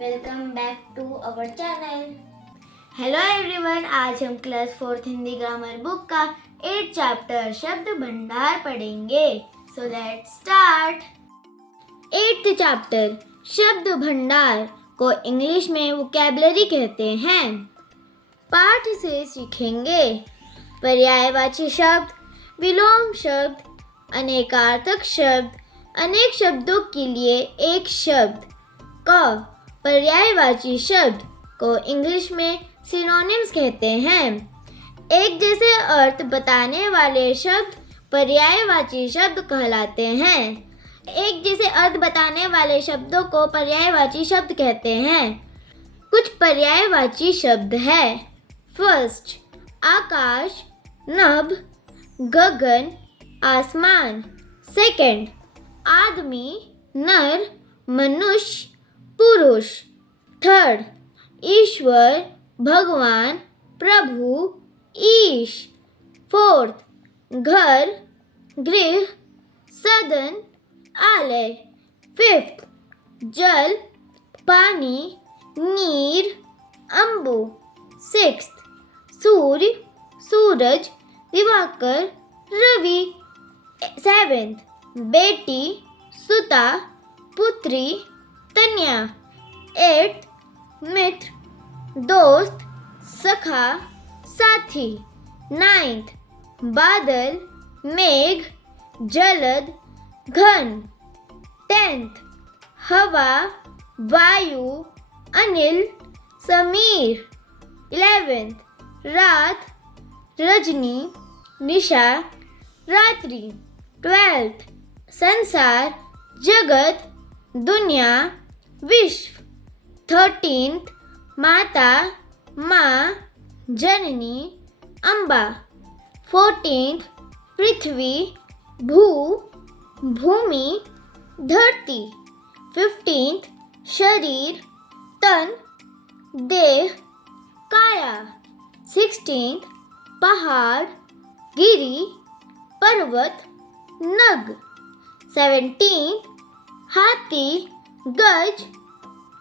Welcome back to our channel. Hello everyone, आज हम class 4th Hindi grammar book का 8 chapter शब्द भंडार पढ़ेंगे। So let's start. 8th chapter शब्द भंडार को इंग्लिश में वोकैबुलरी कहते हैं। पाठ से सीखेंगे पर्यायवाची शब्द, विलोम शब्द, अनेकार्थक शब्द, अनेक शब्दों के लिए एक शब्द का पर्यायवाची शब्द को इंग्लिश में सिनोनिम्स कहते हैं। एक जैसे अर्थ बताने वाले शब्द पर्यायवाची शब्द कहलाते हैं। एक जैसे अर्थ बताने वाले शब्दों को पर्यायवाची शब्द कहते हैं। कुछ पर्यायवाची शब्द है। फर्स्ट, आकाश, नभ, गगन, आसमान। सेकंड, आदमी, नर, मनुष्य, पुरुष। थर्ड, ईश्वर, भगवान, प्रभु, ईश। फोर्थ, घर, गृह, सदन, आलय। फिफ्थ, जल, पानी, नीर, अंबु। सिक्स्थ, सूर्य, सूरज, दिवाकर, रवि। सेवेंथ, बेटी, सुता, पुत्री, तन्या। एट्थ, मित्र, दोस्त, सखा, साथी। नाइन्थ, बादल, मेघ, जलद, घन। 10th, हवा, वायु, अनिल, समीर। 11th, रात, रजनी, निशा, रात्रि। 12th, संसार, जगत, दुनिया, विश्व। 13th, माता, माँ, जननी, अम्बा। 14th, पृथ्वी, भू, भूमि, धरती। 15th, शरीर, तन, देह, काया। 16th, पहाड़, गिरी, पर्वत, नग। 17th, हाथी, गज,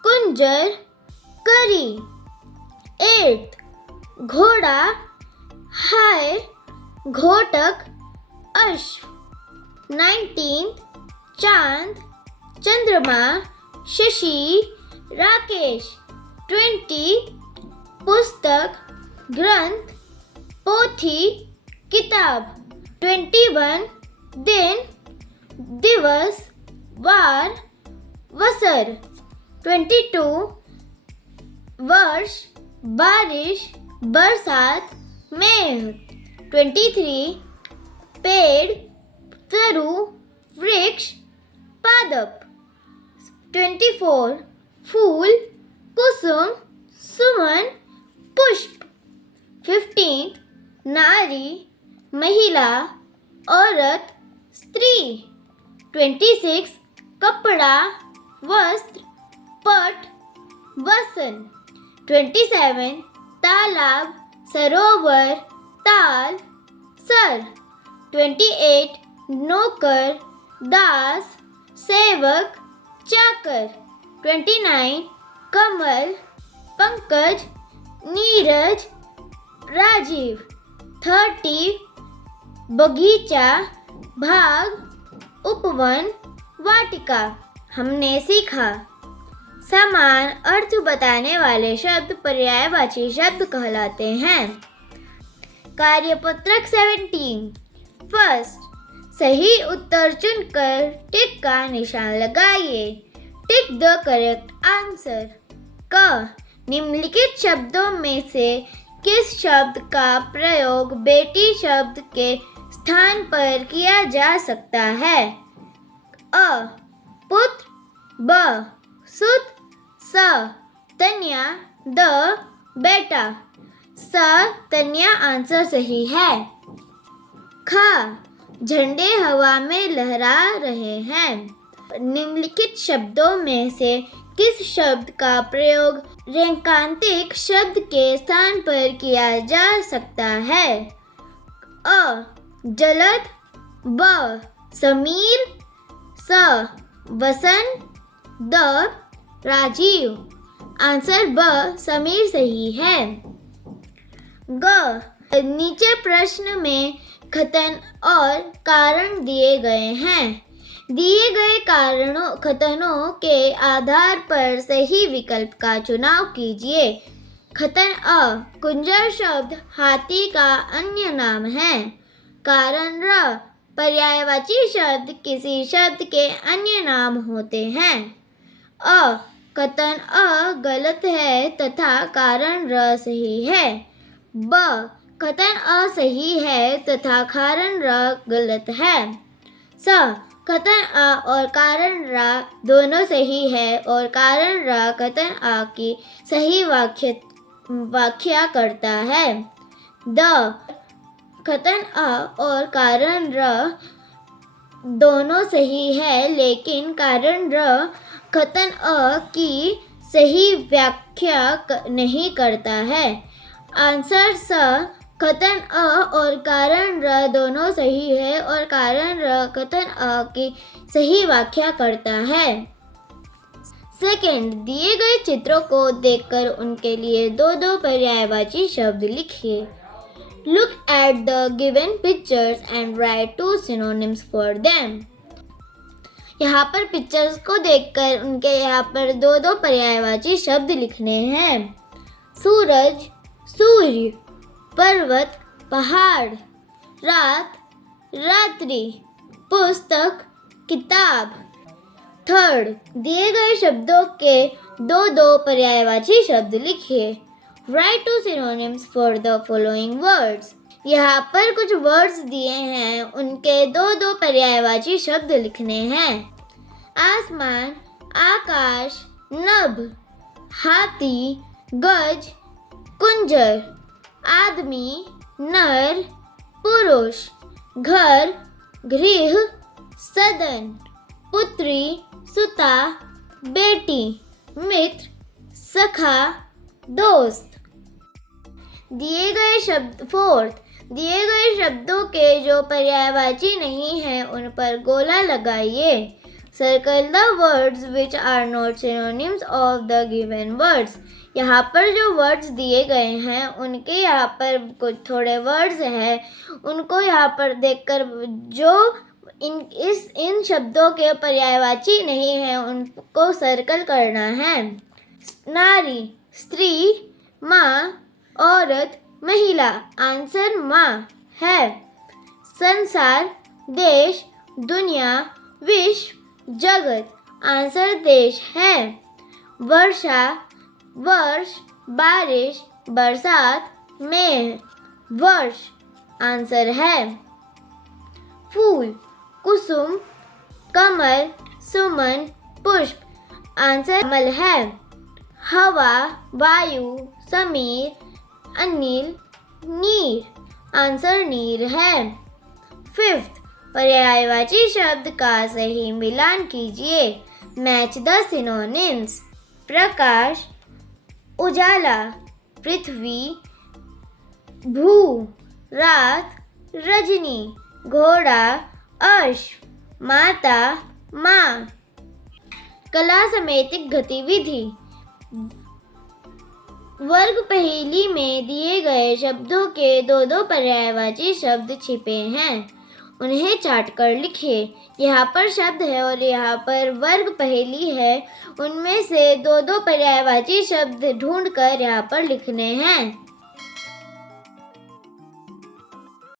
कुंजर, करी। 8th, घोड़ा, हाय, घोटक, अश्व। 19th, चांद, चंद्रमा, शशि, राकेश। 20, पुस्तक, ग्रंथ, पोथी, किताब। 21, दिन, दिवस, वार, वसर। 22, वर्ष, बारिश, बरसात, मेघ। 23, पेड़, तरु, वृक्ष, पादप। 24, फूल, कुसुम, सुमन, पुष्प। 15th, नारी, महिला, औरत, स्त्री। 26, कपड़ा, वस्त्र, पट, वसन। 27, तालाब, सरोवर, ताल, सर। 28, नौकर, दास, सेवक, चाकर। 29, कमल, पंकज, नीरज, राजीव। 30, बगीचा, भाग, उपवन, वाटिका। हमने सीखा समान अर्थ बताने वाले शब्द पर्यायवाची शब्द कहलाते हैं। कार्यपत्रक 17। फर्स्ट, सही उत्तर चुनकर टिक का निशान लगाइए। Tick the correct answer. क, निम्नलिखित शब्दों में से किस शब्द का प्रयोग बेटी शब्द के स्थान पर किया जा सकता है? अ, पुत्र, ब, सुत, स, तन्या, द, बेटा। स, तन्या आंसर सही है। ख, झंडे हवा में लहरा रहे हैं। निम्नलिखित शब्दों में से किस शब्द का प्रयोग रेखांकित शब्द के स्थान पर किया जा सकता है? अ, जलद, ब, समीर, स, वसंत, द, राजीव। आंसर ब समीर सही है। ग नीचे प्रश्न में कथन और कारण दिए गए हैं। दिए गए कथनों के आधार पर सही विकल्प का चुनाव कीजिए। कथन अ कुंजर शब्द हाथी का अन्य नाम है। कारण र पर्यायवाची शब्द किसी शब्द के अन्य नाम होते हैं। कथन अ गलत है तथा कारण र सही है। ब कथन अ सही है तथा कारण र गलत है। स कथन अ और कारण र दोनों सही है और कारण र कथन अ की सही व्याख्या करता है। द कथन अ और कारण र दोनों सही है लेकिन कारण र कथन अ की सही व्याख्या नहीं करता है। आंसर स कथन अ और कारण र दोनों सही है और कारण र कथन अ की सही व्याख्या करता है। सेकंड, दिए गए चित्रों को देखकर उनके लिए दो दो पर्यायवाची शब्द लिखिए। Look at the given pictures and write two synonyms for them. यहाँ पर पिक्चर्स को देखकर उनके यहाँ पर दो दो पर्यायवाची शब्द लिखने हैं। सूरज, सूर्य, पर्वत, पहाड़, रात, रात्रि, पुस्तक, किताब। थर्ड, दिए गए शब्दों के दो दो पर्यायवाची शब्द लिखिए। Write two synonyms for the following words. यहाँ पर कुछ वर्ड्स दिए हैं, उनके दो दो पर्यायवाची शब्द लिखने हैं। आसमान, आकाश, नभ, हाथी, गज, कुंजर, आदमी, नर, पुरुष, घर, गृह, सदन, पुत्री, सुता, बेटी, मित्र, सखा, दोस्त। दिए गए शब्दों के जो पर्यायवाची नहीं हैं उन पर गोला लगाइए। Circle the words which are not synonyms of the given words. यहाँ पर जो वर्ड्स दिए गए हैं उनके यहाँ पर कुछ थोड़े वर्ड्स हैं, उनको यहाँ पर देखकर जो इन शब्दों के पर्यायवाची नहीं हैं उनको सर्कल करना है। नारी, स्त्री, माँ, औरत, महिला। आंसर माँ है। संसार, देश, दुनिया, विश्व, जगत। आंसर देश है। वर्षा, वर्ष, बारिश, बरसात, मेघ, वर्ष। आंसर है। फूल, कुसुम, कमल, सुमन, पुष्प। आंसर कमल है। हवा, वायु, समीर, अनिल, नीर। आंसर नीर है। फिफ्थ, पर्यायवाची शब्द का सही मिलान कीजिए। Match the synonyms. प्रकाश, उजाला, पृथ्वी, भू, रात, रजनी, घोड़ा, अश्व, माता, माँ। कला समेतिक गतिविधि। वर्ग पहेली में दिए गए शब्दों के दो दो पर्यायवाची शब्द छिपे हैं, उन्हें चाट कर लिखिए। यहाँ पर शब्द है और यहाँ पर वर्ग पहेली है, उनमें से दो दो पर्यायवाची शब्द ढूंढकर यहाँ पर लिखने हैं।